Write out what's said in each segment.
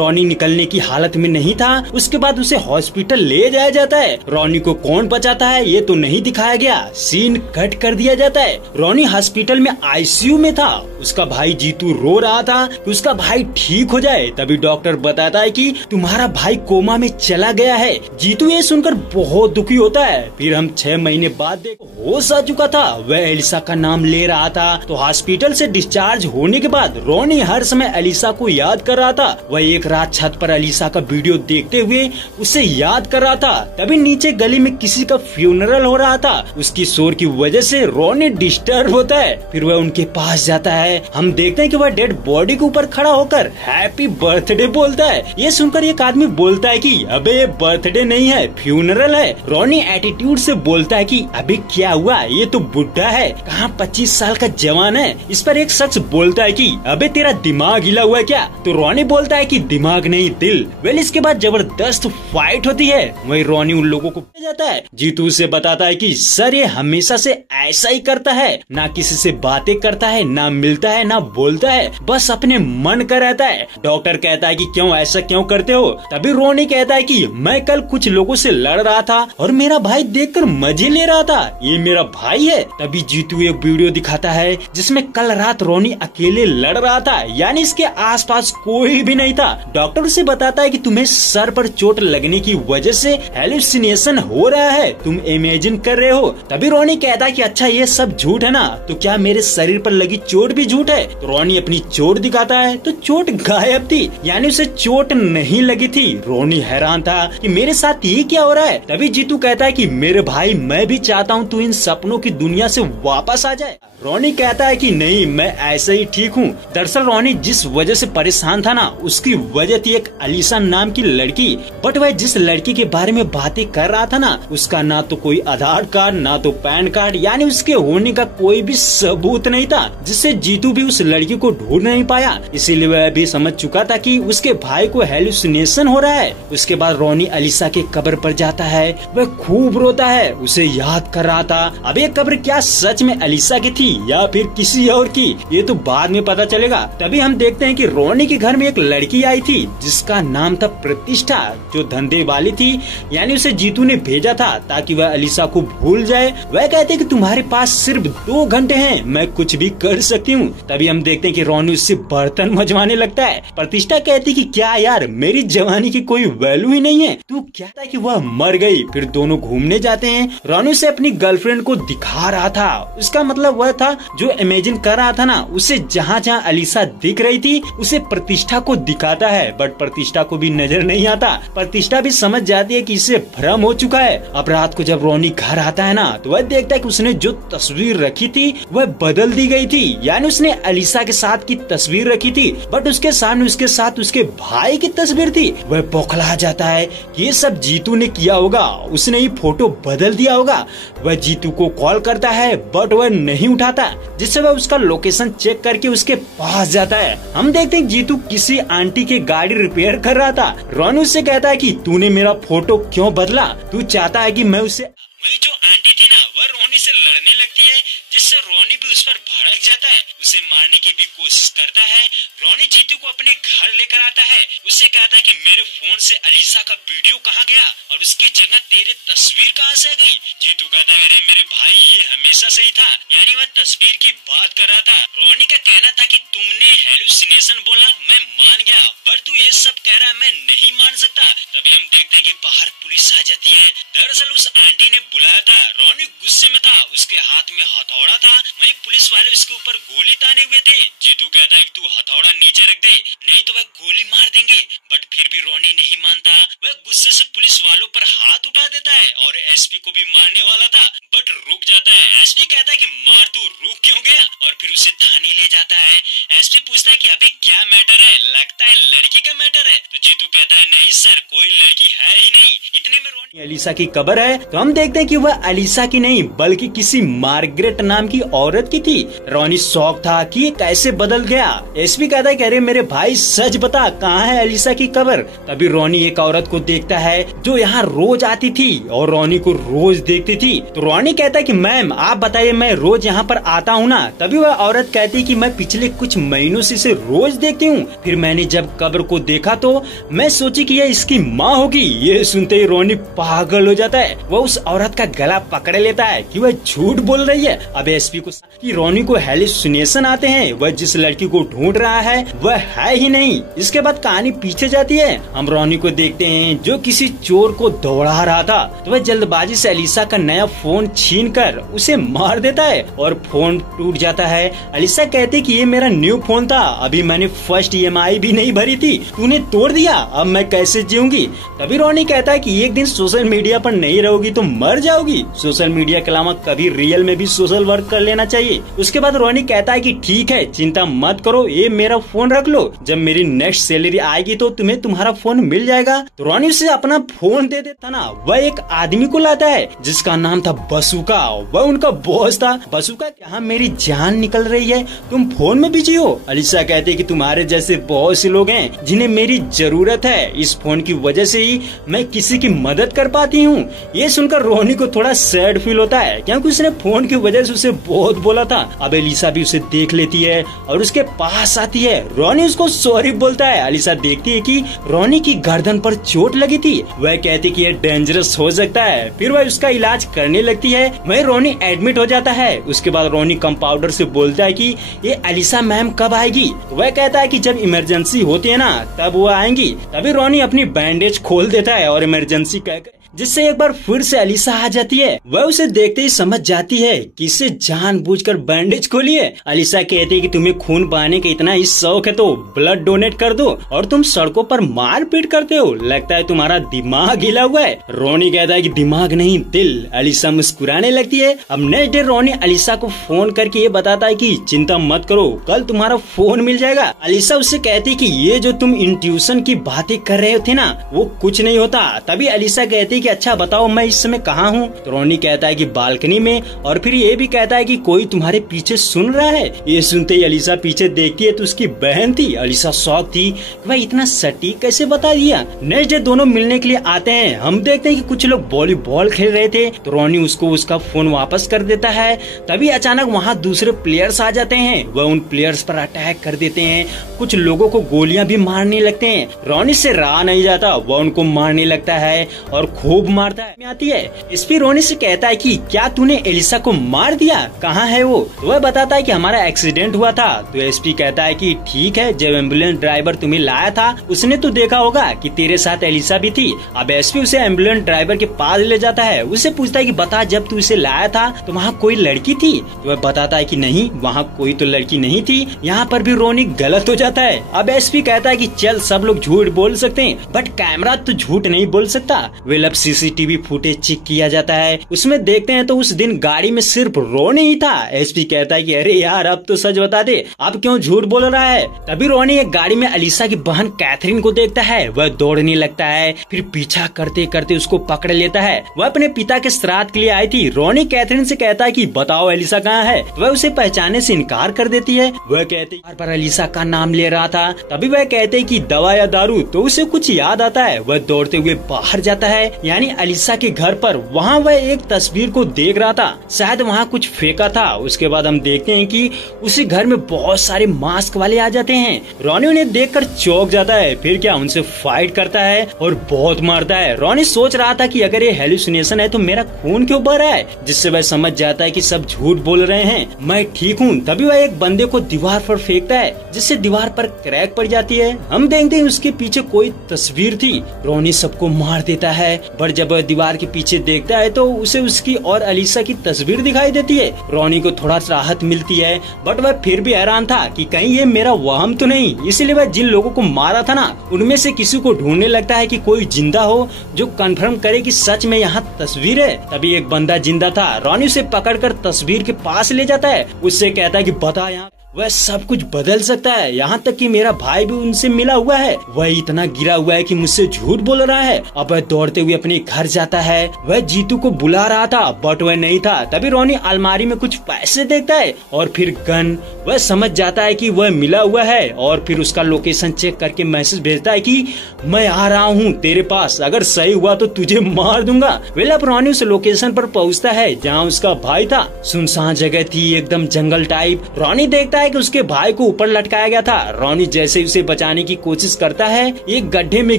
Ronnie निकलने की हालत में नहीं था। उसके बाद उसे हॉस्पिटल ले जाया जाता है। रॉनी को कौन बचाता है ये तो नहीं दिखाया गया, सीन कट कर दिया जाता है। रॉनी हॉस्पिटल में आईसीयू में था। उसका भाई जीतू रो रहा था कि उसका भाई ठीक हो जाए। तभी डॉक्टर बताता है कि तुम्हारा भाई कोमा में चला गया है। जीतू ये सुनकर बहुत दुखी होता है। फिर हम 6 महीने बाद देखो होश आ चुका था। वह एलिसा का नाम ले रहा था। तो हॉस्पिटल से डिस्चार्ज होने के बाद रॉनी हर समय एलिसा को याद कर रहा था। वह एक रात छत पर एलिसा का वीडियो देखते हुए उसे याद कर रहा था। तभी नीचे गली में किसी का फ्यूनरल हो रहा था। उसकी शोर की वजह से रॉनी डिस्टर्ब होता है। फिर वह उनके पास जाता है। हम देखते हैं कि वह डेड बॉडी के ऊपर खड़ा होकर हैप्पी बर्थडे बोलता है। ये सुनकर एक आदमी बोलता है कि अबे बर्थडे नहीं है, फ्यूनरल है। रॉनी एटीट्यूड से बोलता है कि अबे क्या हुआ, ये तो बुढ़ा है, कहाँ 25 साल का जवान है। इस पर एक शख्स बोलता है कि अबे तेरा दिमाग हिला हुआ है क्या। तो रॉनी बोलता है कि दिमाग नहीं दिल। वेल इसके बाद जबरदस्त फाइट होती है। वही रॉनी उन लोगों को जाता है। जीतू से बताता है कि सर ये हमेशा से ऐसा ही करता है, ना किसी से बातें करता है, ना मिलता है, ना बोलता है, बस अपने मन का रहता है। डॉक्टर कहता है कि क्यों ऐसा क्यों करते हो। तभी रॉनी कहता है कि मैं कल कुछ लोगों से लड़ रहा था और मेरा भाई देखकर मजे ले रहा था, ये मेरा भाई है। तभी जीतू एक वीडियो दिखाता है जिसमें कल रात रॉनी अकेले लड़ रहा था, यानी इसके आसपास कोई भी नहीं था। डॉक्टर उसे बताता है कि तुम्हें सर पर चोट लगने की वजह से हेलुसिनेशन हो रहा है, तुम इमेजिन कर रहे हो। तभी रॉनी कहता है कि अच्छा ये सब झूठ है ना, तो क्या मेरे शरीर पर लगी चोट भी झूठ है। तो रॉनी अपनी चोट दिखाता है तो चोट गायब थी, यानी उसे चोट नहीं लगी थी। रॉनी हैरान था कि मेरे साथ ये क्या हो रहा है। तभी जीतू कहता है कि मेरे भाई मैं भी चाहता हूँ तू इन सपनों की दुनिया से वापस आ जाए। रॉनी कहता है कि नहीं मैं ऐसे ही ठीक हूँ। दरअसल रॉनी जिस वजह से परेशान था ना, उसकी वजह थी एक अलीसा नाम की लड़की। बट वह जिस लड़की के बारे में बातें कर रहा था ना, उसका ना तो कोई आधार कार्ड, ना तो पैन कार्ड, यानी उसके होने का कोई भी सबूत नहीं था, जिससे जीतू भी उस लड़की को ढूंढ नहीं पाया। इसीलिए वह भी समझ चुका था कि उसके भाई को हेलुसिनेशन हो रहा है। उसके बाद रॉनी अलीसा के कब्र पर जाता है। वह खूब रोता है, उसे याद कर रहा था। अब ये कब्र क्या सच में अलीसा की थी या फिर किसी और की, ये तो बाद में पता चलेगा। तभी हम देखते हैं कि रॉनी के घर में एक लड़की आई थी जिसका नाम था प्रतिष्ठा, जो धंधे वाली थी, यानी उसे जीतू ने भेजा था ताकि वह अलीसा को भूल जाए। वह कहते कि तुम्हारे पास सिर्फ 2 घंटे हैं, मैं कुछ भी कर सकती हूँ। तभी हम देखते हैं कि रॉनी उससे बर्तन मजवाने लगता है। प्रतिष्ठा कहती कि क्या यार मेरी जवानी की कोई वैल्यू ही नहीं है, तू क्या था कि वह मर गई। फिर दोनों घूमने जाते हैं। रॉनी उसे अपनी गर्लफ्रेंड को दिखा रहा था। उसका मतलब वह था जो इमेजिन कर रहा था ना, उसे जहाँ जहाँ अलीसा दिख रही थी उसे प्रतिष्ठा को दिखाता है। बट प्रतिष्ठा को भी नजर नहीं आता। प्रतिष्ठा भी समझ जाती है कि इसे भ्रम हो चुका है। अब रात को जब रॉनी घर आता है ना, तो वह देखता है कि उसने जो तस्वीर रखी थी वह बदल दी गई थी, यानी उसने अलीसा के साथ की तस्वीर रखी थी बट उसके सामने उसके साथ उसके भाई की तस्वीर थी। वह बौखला जाता है, ये सब जीतू ने किया होगा, उसने ही फोटो बदल दिया होगा। वह जीतू को कॉल करता है बट वह नहीं उठाता, जिससे वह उसका लोकेशन चेक करके उसके पास जाता है। हम देखते हैं जीतू किसी आंटी की गाड़ी रिपेयर कर रहा था। रॉनी उससे कहता है कि तूने मेरा फोटो क्यों बदला, तू चाहता है कि मैं उसे। वही जो आंटी थी ना, वह रॉनी से लड़ने लगती है, जिससे रॉनी भी उस पर भड़क जाता है, उसे मारने की भी कोशिश करता है। रॉनी जीतू को अपने घर लेकर आता है। उससे कहता है कि मेरे फोन से अलीसा का वीडियो कहाँ गया और उसकी जगह तेरे तस्वीर कहाँ से आ गई। जीतू कहता है अरे मेरे भाई ये हमेशा सही था, यानी वह तस्वीर की बात कर रहा था। रॉनी का कहना था कि तुमने हेलुसिनेशन बोला, मैं मान गया, पर तू ये सब कह रहा है मैं नहीं मान सकता। तभी हम देखते हैं कि बाहर पुलिस आ जाती है। दरअसल उस आंटी ने बुलाया था। रॉनी गुस्से में था, उसके हाथ में हथौड़ा था। वहीं पुलिस वाले उसके ऊपर गोली ताने हुए थे। जीतू कहता है कि तू हथौड़ा नीचे रख दे, नहीं तो वह गोली मार देंगे। बट फिर भी रॉनी नहीं मानता। वह गुस्से से पुलिस वालों पर हाथ उठा देता है और एसपी को भी मारने वाला था, बट रुक जाता है। एसपी कहता है कि मार, तू रुक क्यों गया, और फिर उसे थाने ले जाता है। एसपी पूछता है कि अबे क्या मैटर है, लगता है लड़की का मैटर है। तो जीतू कहता है नहीं सर, कोई लड़की है ही नहीं। इतने में रॉनी अलीसा की कब्र है। तो हम देखते हैं कि वह अलीसा की नहीं बल्कि किसी मार्गरेट नाम की औरत की थी। रॉनी शौक था कि कैसे बदल गया। एसपी कहता है कि अरे मेरे भाई सच बता, कहाँ है अलीसा की कब्र। खबर। तभी रोनी एक औरत को देखता है जो यहाँ रोज आती थी और रोनी को रोज देखती थी। तो रोनी कहता है कि मैम आप बताइए, मैं रोज यहाँ पर आता हूँ ना। तभी वह औरत कहती है कि मैं पिछले कुछ महीनों से इसे रोज देखती हूँ। फिर मैंने जब कब्र को देखा तो मैं सोची कि यह इसकी माँ होगी। ये सुनते ही रोनी पागल हो जाता है। वह उस औरत का गला पकड़ लेता है कि वह झूठ बोल रही है। अब एसपी को कि रोनी को हेलुसिनेशन आते हैं, वह जिस लड़की को ढूंढ रहा है वह है ही नहीं। इसके बाद कहानी पीछे जाती है। हम रोनी को देखते हैं जो किसी चोर को दौड़ा रहा था। तो वह जल्दबाजी से अलीसा का नया फोन छीनकर उसे मार देता है और फोन टूट जाता है। अलीसा कहती कि ये मेरा न्यू फोन था, अभी मैंने फर्स्ट EMI भी नहीं भरी थी, तूने तोड़ दिया, अब मैं कैसे जीऊंगी। तभी रोनी कहता है कि एक दिन सोशल मीडिया पर नहीं रहोगी तो मर जाओगी। सोशल मीडिया के अलावा कभी रियल में भी सोशल वर्क कर लेना चाहिए। उसके बाद रोनी कहता है कि ठीक है, चिंता मत करो, ये मेरा फोन रख लो, जब मेरी नेक्स्ट सैलरी आएगी तो तुम्हें तुम्हारा फोन मिल जाएगा। तो रोनी उसे अपना फोन दे देता ना। वह एक आदमी को लाता है जिसका नाम था बसुका। वह उनका बॉस था। बसुका, यहाँ मेरी जान निकल रही है, तुम फोन में बिजी हो। अलीसा कहते है कि तुम्हारे जैसे बहुत से लोग हैं जिन्हें मेरी जरूरत है, इस फोन की वजह से ही मैं किसी की मदद कर पाती हूँ। ये सुनकर रोनी को थोड़ा सैड फील होता है क्योंकि उसने फोन की वजह से उसे बहुत बोला था। अब अलीसा भी उसे देख लेती है और उसके पास आती है। रोनी उसको सॉरी बोलता है। अलीसा देखती है कि रोनी की गर्दन पर चोट लगी थी। वह कहती कि यह डेंजरस हो सकता है। फिर वह उसका इलाज करने लगती है। वही रोनी एडमिट हो जाता है। उसके बाद रोनी कंपाउंडर से बोलता है कि ये अलीसा मैम कब आएगी। वह कहता है कि जब इमरजेंसी होती है ना तब वो आएंगी। तभी रोनी अपनी बैंडेज खोल देता है और इमरजेंसी कहकर, जिससे एक बार फिर से अलीसा आ जाती है। वह उसे देखते ही समझ जाती है कि इसे जानबूझकर बैंडेज खोली है। अलीसा कहती है कि तुम्हें खून बहाने का इतना ही शौक है तो ब्लड डोनेट कर दो, और तुम सड़कों पर मारपीट करते हो, लगता है तुम्हारा दिमाग हिला हुआ है। रोनी कहता है कि दिमाग नहीं दिल। अलीसा मुस्कुराने लगती है। अब नेक्स्ट डे रोनी अलीसा को फोन करके ये बताता है कि चिंता मत करो, कल तुम्हारा फोन मिल जाएगा। अलीसा उससे कहती है कि ये जो तुम इंट्यूशन की बातें कर रहे थे ना वो कुछ नहीं होता। तभी अलीसा कहती कि अच्छा बताओ मैं इस समय कहाँ हूँ। तो रोनी कहता है कि बालकनी में, और फिर ये भी कहता है कि कोई तुम्हारे पीछे सुन रहा है। ये सुनते ही अलीसा पीछे देखती है तो उसकी बहन थी। अलीसा शॉक थी कि भाई इतना सटीक कैसे बता दिया। नेक्स्ट डे दोनों मिलने के लिए आते हैं। हम देखते हैं कि कुछ लोग वॉलीबॉल खेल रहे थे तो रोनी उसको उसका फोन वापस कर देता है। तभी अचानक वहाँ दूसरे प्लेयर्स आ जाते हैं। वह उन प्लेयर्स पर अटैक कर देते हैं। कुछ लोगों को गोलियां भी मारने लगते हैं। रोनी से रहा नहीं जाता, वह उनको मारने लगता है और खूब मारता है। आती है एसपी रोनी से कहता है कि क्या तूने एलिसा को मार दिया, कहाँ है वो। तो वह बताता है कि हमारा एक्सीडेंट हुआ था। तो एसपी कहता है कि ठीक है, जब एम्बुलेंस ड्राइवर तुम्हें लाया था उसने तो देखा होगा कि तेरे साथ एलिसा भी थी। अब एसपी उसे एम्बुलेंस ड्राइवर के पास ले जाता है। उससे पूछता है कि बता, जब तू इसे लाया था तो वहाँ कोई लड़की थी। तो वह बताता है कि नहीं, वहाँ कोई तो लड़की नहीं थी। यहाँ पर भी रोनी गलत हो जाता है। अब एसपी कहता है कि चल सब लोग झूठ बोल सकते हैं बट कैमरा तो झूठ नहीं बोल सकता। वेल अब सीसीटीवी फुटेज चेक किया जाता है। उसमें देखते हैं तो उस दिन गाड़ी में सिर्फ रोनी ही था। एसपी कहता है कि अरे यार अब तो सच बता दे, अब क्यों झूठ बोल रहा है। तभी रोनी एक गाड़ी में अलीसा की बहन कैथरीन को देखता है। वह दौड़ने लगता है, फिर पीछा करते करते उसको पकड़ लेता है। वह अपने पिता के श्राद्ध के लिए आई थी। रोनी कैथरीन से कहता है कि बताओ एलिसा कहाँ है। वह उसे पहचानने से इनकार कर देती है। वह कहती बार बार एलिसा का नाम ले रहा था। तभी वह कहते कि दवा या दारू, तो उसे कुछ याद आता है। वह दौड़ते हुए बाहर जाता है यानी अलीसा के घर पर। वहाँ वह एक तस्वीर को देख रहा था, शायद वहाँ कुछ फेंका था। उसके बाद हम देखते हैं कि उसी घर में बहुत सारे मास्क वाले आ जाते हैं। रोनी उन्हें देखकर चौंक जाता है, फिर क्या उनसे फाइट करता है और बहुत मारता है। रोनी सोच रहा था कि अगर ये हेलुसिनेशन है तो मेरा खून क्यों बह रहा है, जिससे वह समझ जाता है कि सब झूठ बोल रहे हैं, मैं ठीक हूँ। तभी वह एक बंदे को दीवार पर फेंकता है जिससे दीवार पर क्रैक पड़ जाती है। हम देखते हैं उसके पीछे कोई तस्वीर थी। रोनी सबको मार देता है, पर जब वह दीवार के पीछे देखता है तो उसे उसकी और अलीसा की तस्वीर दिखाई देती है। रोनी को थोड़ा राहत मिलती है बट वह फिर भी हैरान था कि कहीं ये मेरा वहम तो नहीं। इसलिए वह जिन लोगों को मारा था ना उनमें से किसी को ढूंढने लगता है कि कोई जिंदा हो जो कंफर्म करे कि सच में यहाँ तस्वीर है। तभी एक बंदा जिंदा था। रोनी उसे पकड़कर तस्वीर के पास ले जाता है। उससे कहता है कि बता यहाँ वह सब कुछ बदल सकता है, यहाँ तक कि मेरा भाई भी उनसे मिला हुआ है। वह इतना गिरा हुआ है कि मुझसे झूठ बोल रहा है। अब वह दौड़ते हुए अपने घर जाता है। वह जीतू को बुला रहा था बट वह नहीं था। तभी रोनी अलमारी में कुछ पैसे देखता है और फिर गन। वह समझ जाता है कि वह मिला हुआ है और फिर उसका लोकेशन चेक करके मैसेज भेजता है कि मैं आ रहा हूँ तेरे पास, अगर सही हुआ तो तुझे मार दूंगा। अब रोनी उस लोकेशन पर पहुँचता है जहाँ उसका भाई था। सुनसान जगह थी, एकदम जंगल टाइप। रोनी देखता है कि उसके भाई को ऊपर लटकाया गया था। रोनी जैसे उसे बचाने की कोशिश करता है, एक गड्ढे में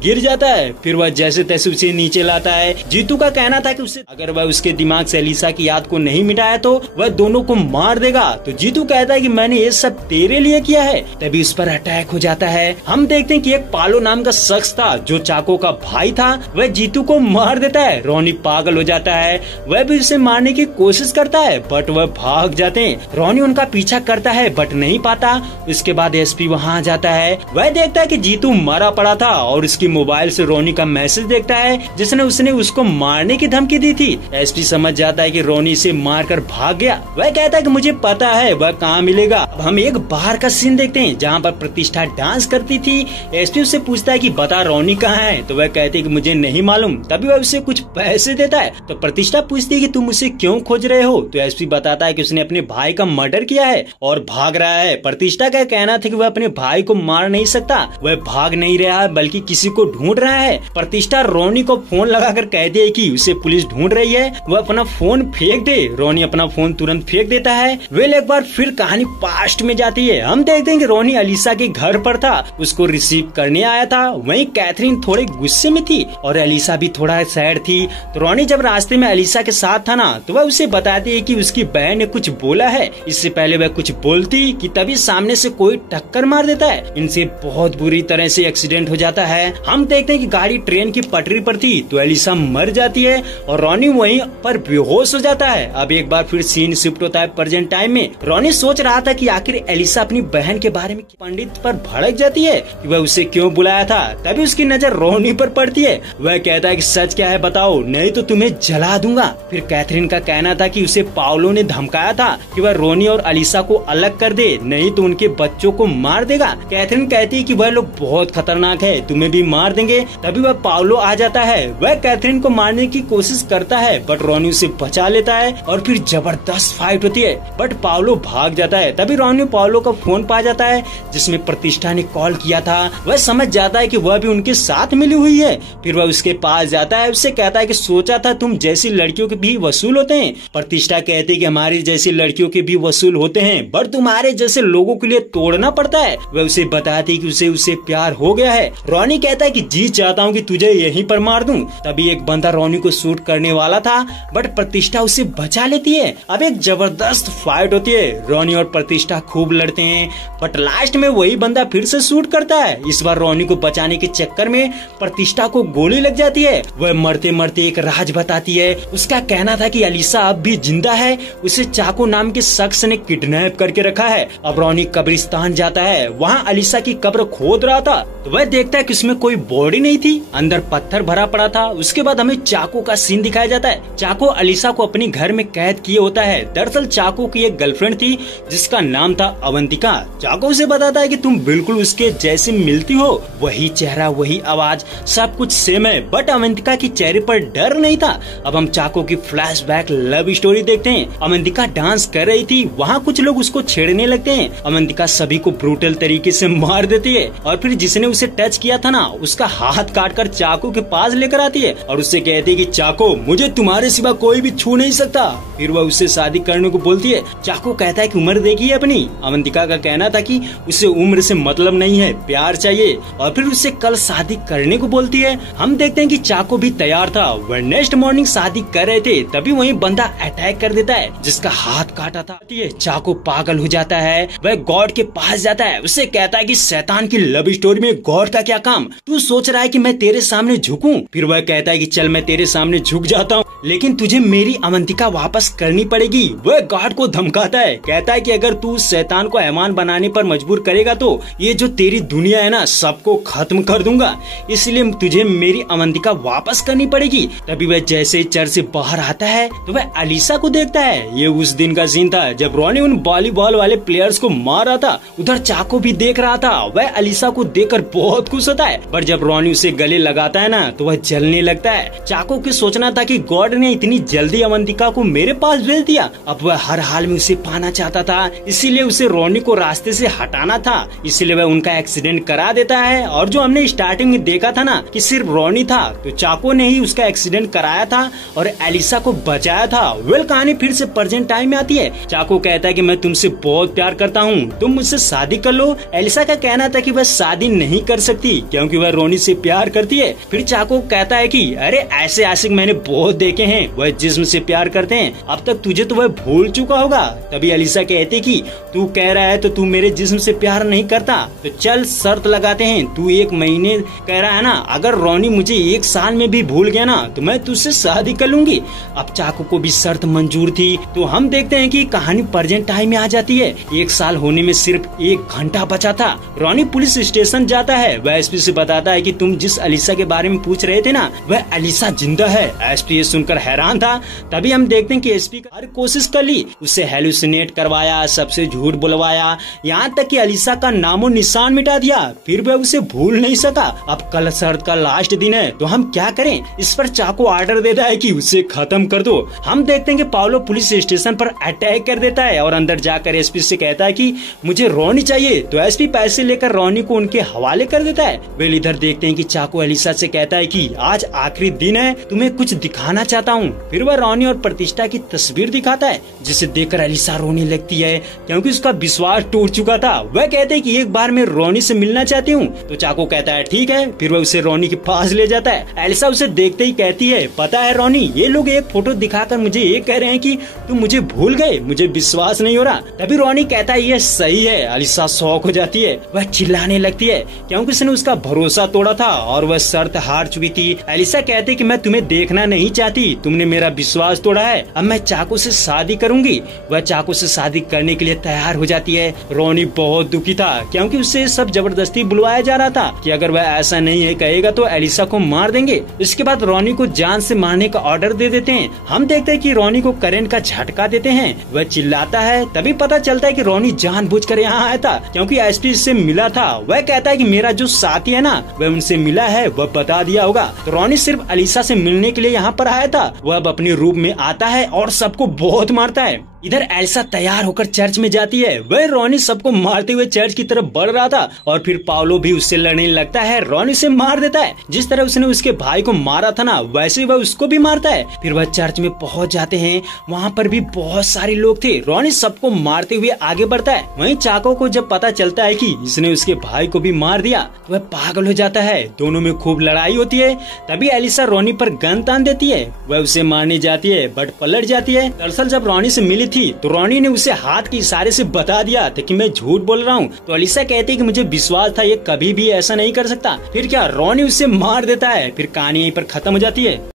गिर जाता है। फिर वह जैसे तैसे उसे नीचे लाता है। जीतू का कहना था कि उसे अगर वह उसके दिमाग से एलिसा की याद को नहीं मिटाया तो वह दोनों को मार देगा। तो जीतू कहता है कि मैंने ये सब तेरे लिए किया है। तभी उस पर अटैक हो जाता है। हम देखते हैं कि एक पालो नाम का शख्स था जो चाको का भाई था, वह जीतू को मार देता है। रोनी पागल हो जाता है। वह भी उसे मारने की कोशिश करता है बट वह भाग जाते हैं। रोनी उनका पीछा करता है बट नहीं पाता। इसके बाद एसपी वहाँ आ जाता है। वह देखता है कि जीतू मरा पड़ा था और उसकी मोबाइल से रोनी का मैसेज देखता है जिसने उसने उसको मारने की धमकी दी थी। एसपी समझ जाता है कि रोनी से मारकर भाग गया। वह कहता है कि मुझे पता है वह कहाँ मिलेगा। अब हम एक बार का सीन देखते हैं जहाँ पर प्रतिष्ठा डांस करती थी। एसपी उससे पूछता है कि बता रोनी कहाँ है, तो वह कहती है कि मुझे नहीं मालूम। तभी वह उसे कुछ पैसे देता है। तो प्रतिष्ठा पूछती है कि तुम उसे क्यों खोज रहे हो, तो एसपी बताता है कि उसने अपने भाई का मर्डर किया है और भाग रहा है। प्रतिष्ठा का कहना था कि वह अपने भाई को मार नहीं सकता, वह भाग नहीं रहा है बल्कि किसी को ढूंढ रहा है। प्रतिष्ठा रोनी को फोन लगाकर कहती है कि उसे पुलिस ढूंढ रही है, वह अपना फोन फेंक दे। रोनी अपना फोन तुरंत फेंक देता है। वेल एक बार फिर कहानी पास्ट में जाती है। हम देखते हैं कि रोनी अलीसा के घर पर था, उसको रिसीव करने आया था। वहीं कैथरीन थोड़े गुस्से में थी और अलीसा भी थोड़ा सैड थी। तो रोनी जब रास्ते में अलीसा के साथ था ना, तो वह उसे बताती है कि उसकी बहन ने कुछ बोला है। इससे पहले वह कुछ बोलती कि तभी सामने से कोई टक्कर मार देता है। इनसे बहुत बुरी तरह से एक्सीडेंट हो जाता है। हम देखते हैं कि गाड़ी ट्रेन की पटरी पर थी तो एलिसा मर जाती है और रोनी वहीं पर बेहोश हो जाता है। अब एक बार फिर सीन शिफ्ट होता है प्रेजेंट टाइम में। रोनी सोच रहा था कि आखिर एलिसा अपनी बहन के बारे में पंडित पर भड़क जाती है कि वह उसे क्यों बुलाया था। तभी उसकी नजर रोनी पर पड़ती है। वह कहता है कि सच क्या है बताओ, नहीं तो तुम्हें जला दूंगा। फिर कैथरीन का कहना था कि उसे पाउलो ने धमकाया था कि वह रोनी और अलीसा को अलग कर दे, नहीं तो उनके बच्चों को मार देगा। कैथरीन कहती है कि वह लोग बहुत खतरनाक है, तुम्हें भी मार देंगे। तभी वह पाउलो आ जाता है। वह कैथरीन को मारने की कोशिश करता है बट रोनी उसे बचा लेता है और फिर जबरदस्त फाइट होती है बट पाउलो भाग जाता है। तभी रोनी पाउलो का फोन पा जाता है जिसमें प्रतिष्ठा ने कॉल किया था। वह समझ जाता है कि वह भी उनके साथ मिली हुई है। फिर वह उसके पास जाता है, उससे कहता है कि सोचा था तुम जैसी लड़कियों के भी वसूल होते हैं। प्रतिष्ठा कहती है कि हमारी जैसी लड़कियों के भी वसूल होते हैं बट तुम्हारे जैसे लोगों के लिए तोड़ना पड़ता है। वह उसे बताती है कि उसे प्यार हो गया है। रोनी कहता है कि जी चाहता हूँ कि तुझे यहीं पर मार दूं। तभी एक बंदा रोनी को शूट करने वाला था बट प्रतिष्ठा उसे बचा लेती है। अब एक जबरदस्त फाइट होती है। रोनी और प्रतिष्ठा खूब लड़ते हैं बट लास्ट में वही बंदा फिर से शूट करता है। इस बार रोनी को बचाने के चक्कर में प्रतिष्ठा को गोली लग जाती है। वह मरते मरते एक राज बताती है। उसका कहना था कि अलीसा अब भी जिंदा है, उसे चाको नाम के शख्स ने किडनैप करके रखा है। अब रोनी कब्रिस्तान जाता है, वहाँ अलीसा की कब्र खोद रहा था तो वह देखता है कि उसमें कोई बॉडी नहीं थी, अंदर पत्थर भरा पड़ा था। उसके बाद हमें चाको का सीन दिखाया जाता है। चाको अलीसा को अपने घर में कैद किए होता है। दरअसल चाको की एक गर्लफ्रेंड थी जिसका नाम था अवंतिका। चाको उसे बताता है कि तुम बिल्कुल उसके जैसे मिलती हो, वही चेहरा वही आवाज सब कुछ सेम है बट अवंतिका के चेहरे पर डर नहीं था। अब हम चाको की फ्लैशबैक लव स्टोरी देखते हैं। अवंतिका डांस कर रही थी, वहाँ कुछ लोग उसको छेड़ने लगते हैं। अवंतिका सभी को ब्रूटल तरीके से मार देती है और फिर जिसने उसे टच किया था ना, उसका हाथ काटकर चाको के पास लेकर आती है और उससे कहती है कि चाको मुझे तुम्हारे सिवा कोई भी छू नहीं सकता। फिर वह उससे शादी करने को बोलती है। चाको कहता है कि उम्र देखी है अपनी। अवंतिका का कहना था कि उसे उम्र से मतलब नहीं है, प्यार चाहिए और फिर उससे कल शादी करने को बोलती है। हम देखते हैं कि चाको भी तैयार था, वह नेक्स्ट मॉर्निंग शादी कर रहे थे। तभी वही बंदा अटैक कर देता है जिसका हाथ काटा था। चाको पागल हो जाता है, वह गॉड के पास जाता है। उससे कहता है कि शैतान की लव स्टोरी में गॉड का क्या काम, तू सोच रहा है कि मैं तेरे सामने झुकूं। फिर वह कहता है कि चल मैं तेरे सामने झुक जाता हूँ लेकिन तुझे मेरी अवंतिका वापस करनी पड़ेगी। वह गॉड को धमकाता है, कहता है कि अगर तू शैतान को ऐमान बनाने पर मजबूर करेगा तो ये जो तेरी दुनिया है ना सबको खत्म कर दूंगा, इसलिए तुझे मेरी अवंतिका वापस करनी पड़ेगी। तभी वह जैसे चर्च से बाहर आता है तो वह अलीसा को देखता है। ये उस दिन का सीन था जब रोनी उन वॉलीबॉल वाले प्लेयर्स को मार रहा था, उधर चाको भी देख रहा था। वह एलिसा को देखकर बहुत खुश होता है, पर जब रॉनी उसे गले लगाता है ना तो वह जलने लगता है। चाको की सोचना था कि गॉड ने इतनी जल्दी अवंतिका को मेरे पास भेज दिया। अब वह हर हाल में उसे पाना चाहता था, इसीलिए उसे रॉनी को रास्ते से हटाना था। इसीलिए वह उनका एक्सीडेंट करा देता है। और जो हमने स्टार्टिंग में देखा था ना कि सिर्फ रॉनी था, तो चाको ने ही उसका एक्सीडेंट कराया था और एलिसा को बचाया था। वेल, कहानी फिर से प्रेजेंट टाइम में आती है। चाको कहता है कि मैं तुमसे बहुत प्यार करता हूँ, तुम मुझसे शादी कर लो। एलिसा का कहना था कि वह शादी नहीं कर सकती क्योंकि वह रॉनी से प्यार करती है। फिर चाको कहता है कि अरे ऐसे आशिक मैंने बहुत देखे हैं, वह जिस्म से प्यार करते हैं, अब तक तुझे तो वह भूल चुका होगा। तभी एलिसा कहती कि तू कह रहा है तो तू मेरे जिस्म से प्यार नहीं करता, तो चल शर्त लगाते हैं। तू 1 महीने कह रहा है ना, अगर रॉनी मुझे 1 साल में भी भूल गया ना तो मैं तुझसे शादी कर लूंगी। अब चाको को भी शर्त मंजूर थी। तो हम देखते हैं कि कहानी प्रेजेंट टाइम में आ जाती है। 1 साल होने में सिर्फ 1 घंटा बचा था। रॉनी पुलिस स्टेशन जाता है। वह एसपी से बताता है कि तुम जिस एलिसा के बारे में पूछ रहे थे ना, वह एलिसा जिंदा है। एसपी ये सुनकर हैरान था। तभी हम देखते हैं कि एसपी हर कोशिश कर ली, उसे हेलुसिनेट करवाया, सबसे झूठ बुलवाया, यहाँ तक कि एलिसा का नामो निशान मिटा दिया, फिर वह उसे भूल नहीं सका। अब कल शर्त का लास्ट दिन है, तो हम क्या करें? इस पर चाको ऑर्डर देता है कि उसे खत्म कर दो। हम देखते हैं कि पाउलो पुलिस स्टेशन पर अटैक कर देता है और अंदर जाकर एसपी से कहता है कि मुझे रॉनी चाहिए। तो एसपी पैसे लेकर रॉनी को उनके हवाले कर देता है। वे इधर देखते हैं कि चाको एलिसा से कहता है कि आज आखिरी दिन है, तुम्हें कुछ दिखाना चाहता हूँ। फिर वह रॉनी और प्रतिष्ठा की तस्वीर दिखाता है, जिसे देखकर एलिसा रोने लगती है क्योंकि उसका विश्वास टूट चुका था। वह कहते हैं कि एक बार मैं रॉनी से मिलना चाहती हूँ। तो चाको कहता है ठीक है। फिर वह उसे रॉनी के पास ले जाता है। एलिसा उसे देखते ही कहती है, पता है रॉनी, ये लोग एक फोटो दिखाकर मुझे ये कह रहे हैं कि तुम मुझे भूल गए, मुझे विश्वास नहीं हो रहा। तभी रॉनी कहता है ये सही है। एलिसा शॉक हो जाती है, वह चिल्लाने लगती है क्योंकि उसने उसका भरोसा तोड़ा था और वह शर्त हार चुकी थी। एलिसा कहती कि मैं तुम्हें देखना नहीं चाहती, तुमने मेरा विश्वास तोड़ा है, अब मैं चाको से शादी करूंगी। वह चाको से शादी करने के लिए तैयार हो जाती है। रॉनी बहुत दुखी था क्योंकि उससे सब जबरदस्ती बुलवाया जा रहा था कि अगर वह ऐसा नहीं है कहेगा तो एलिसा को मार देंगे। इसके बाद रॉनी को जान से मारने का ऑर्डर दे देते हैं। हम देखते हैं कि रॉनी को करंट का झटका देते हैं, वह चिल्लाता है। तभी पता चलता है कि रॉनी जानबूझकर यहाँ आया था क्योंकि एसपी से मिला था। वह कहता है कि मेरा जो साथी है ना, वह उनसे मिला है, वह बता दिया होगा। तो रॉनी सिर्फ एलिसा से मिलने के लिए यहाँ पर आया था। वह अब अपने रूप में आता है और सबको बहुत मारता है। इधर एलिसा तैयार होकर चर्च में जाती है। वह रॉनी सबको मारते हुए चर्च की तरफ बढ़ रहा था और फिर पाउलो भी उससे लड़ने लगता है। रॉनी से मार देता है। जिस तरह उसने उसके भाई को मारा था ना, वैसे वह उसको भी मारता है। फिर वह चर्च में पहुंच जाते हैं। वहाँ पर भी बहुत सारे लोग थे। रॉनी सबको मारते हुए आगे बढ़ता है। वहीं चाको को जब पता चलता है कि इसने उसके भाई को भी मार दिया तो वह पागल हो जाता है। दोनों में खूब लड़ाई होती है। तभी एलिसा रॉनी पर गन तान देती है। वह उसे मारने जाती है बट पलट जाती है। दरअसल जब रॉनी से मिली थी तो रॉनी ने उसे हाथ के इशारे से बता दिया था कि मैं झूठ बोल रहा हूँ। तो एलिसा कहती है कि मुझे विश्वास था ये कभी भी ऐसा नहीं कर सकता। फिर क्या, रॉनी उसे मार देता है। फिर कहानी यहीं पर खत्म हो जाती है।